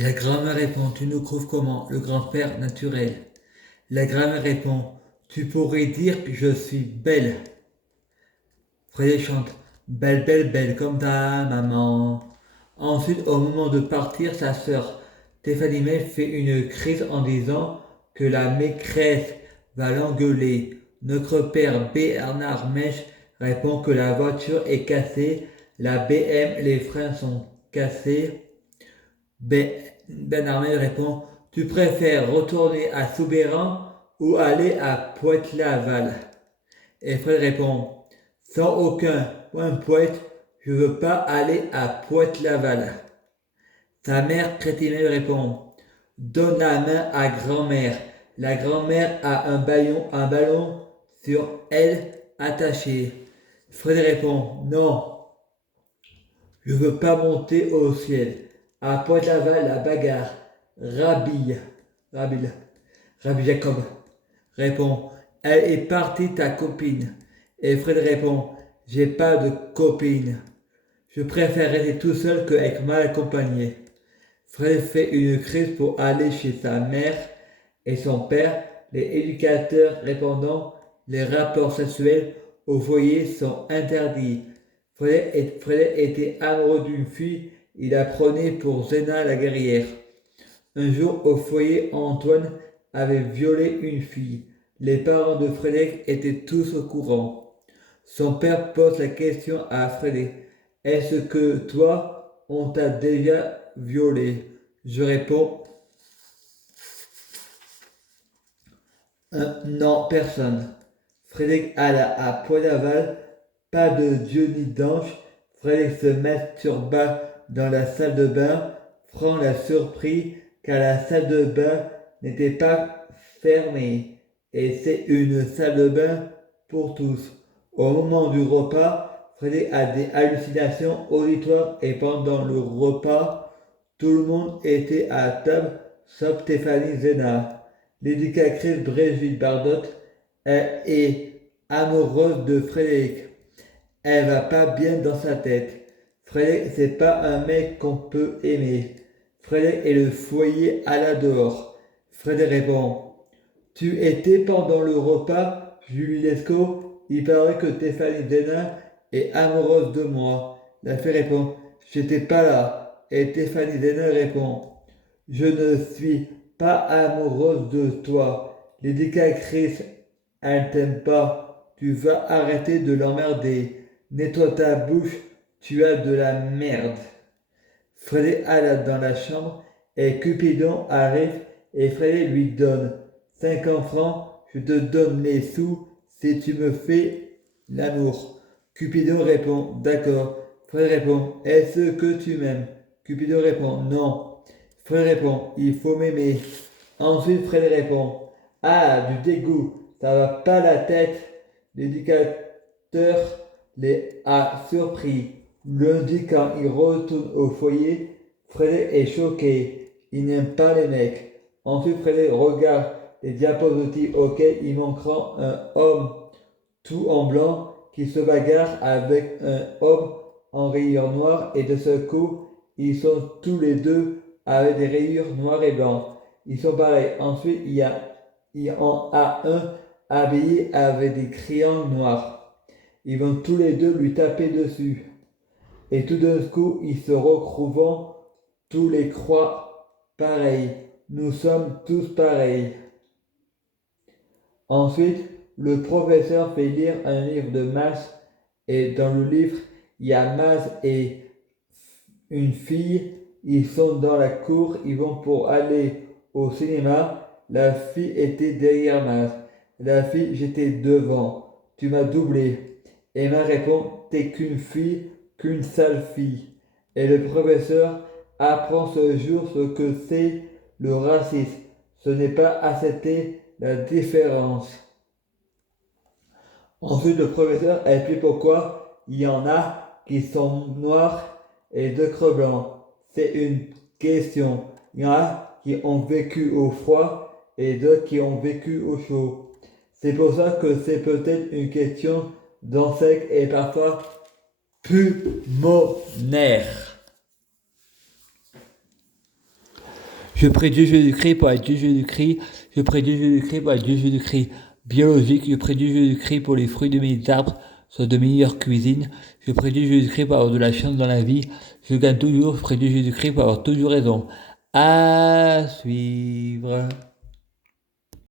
Et la grand-mère répond, tu nous trouves comment? Le grand-père naturel. La grand-mère répond, tu pourrais dire que je suis belle. Frédéric chante, belle, belle, belle comme ta maman. Ensuite, au moment de partir, sa sœur Stéphanie May fait une crise en disant que la maîtresse va l'engueuler. Notre père Bernard Mèche répond que la voiture est cassée, la BM, les freins sont cassés. Bernard Mèche répond, tu préfères retourner à Soubéran ou aller à Pointe-Laval? Et Fred répond, sans aucun point poète, je veux pas aller à Pointe-Laval. Sa mère crétinée répond, donne la main à grand-mère. La grand-mère a un ballon sur elle attaché. Fred répond, non, je veux pas monter au ciel. À Pointe-Laval, la bagarre. Rabille, Rabille, Rabbi Jacob répond, elle est partie ta copine. Et Fred répond, j'ai pas de copine. Je préfère rester tout seul qu'être mal accompagné. Fred fait une crise pour aller chez sa mère et son père, les éducateurs répondant, les rapports sexuels au foyer sont interdits. Fred était amoureux d'une fille, il la prenait pour Zéna la guerrière. Un jour, au foyer, Antoine avait violé une fille. Les parents de Frédéric étaient tous au courant. Son père pose la question à Frédéric. Est-ce que toi, on t'a déjà violé? Je réponds, non, personne. Frédéric alla à Pointe-Laval, pas de dieu ni d'ange. Frédéric se masturba dans la salle de bain. Franck l'a surpris car la salle de bain n'était pas fermée. Et c'est une salle de bain pour tous. Au moment du repas, Frédéric a des hallucinations auditoires et pendant le repas, tout le monde était à table sauf Stéphanie Zénard. L'éducatrice Brigitte Bardot est amoureuse de Frédéric. Elle va pas bien dans sa tête. Frédéric, c'est pas un mec qu'on peut aimer. Frédéric est le foyer à la dehors. Frédéric répond, tu étais pendant le repas, Julie Lescaut, il paraît que Stéphanie Denain est amoureuse de moi. La fille répond, j'étais pas là. Et Stéphanie Denain répond, je ne suis pas amoureuse de toi. L'éducatrice, elle t'aime pas. Tu vas arrêter de l'emmerder. Nettoie ta bouche, tu as de la merde. Frédéric alla dans la chambre et Cupidon arrive et Frédéric lui donne 50 francs, je te donne les sous si tu me fais l'amour. Cupidon répond, d'accord. Frédéric répond, est-ce que tu m'aimes? Cupidon répond, non. Frédéric répond, il faut m'aimer. Ensuite Frédéric répond, ah, du dégoût, ça va pas la tête. L'éducateur les a surpris. Lundi, quand il retourne au foyer, Frédéric est choqué. Il n'aime pas les mecs. Ensuite, Frédéric regarde les diapositives auxquelles il manquera un homme tout en blanc qui se bagarre avec un homme en rayures noires et de ce coup, ils sont tous les deux avec des rayures noires et blancs. Ils sont pareils. Ensuite, il y en a un habillé avec des crayons noirs. Ils vont tous les deux lui taper dessus. Et tout d'un coup, ils se retrouvent tous les croix pareils. Nous sommes tous pareils. Ensuite, le professeur fait lire un livre de maths et dans le livre, il y a Maz et une fille. Ils sont dans la cour, ils vont pour aller au cinéma. La fille était derrière Maz. La fille, j'étais devant. Tu m'as doublé. Emma répond, t'es qu'une fille, qu'une sale fille. Et le professeur apprend ce jour ce que c'est le racisme. Ce n'est pas accepter la différence. Ensuite, le professeur explique pourquoi il y en a qui sont noirs et d'autres blancs. C'est une question. Il y en a qui ont vécu au froid et d'autres qui ont vécu au chaud. C'est pour ça que c'est peut-être une question d'insectes et parfois pulmonaire. Je prie Dieu Jésus-Christ pour être Dieu Jésus-Christ. Je prie Dieu Jésus-Christ pour être Dieu Jésus-Christ. Biologique, je prie Dieu Jésus-Christ pour les fruits de mes arbres soit de meilleure cuisine. Je prie Dieu Jésus-Christ pour avoir de la chance dans la vie. Je gagne toujours, je prie Dieu Jésus-Christ pour avoir toujours raison. À suivre.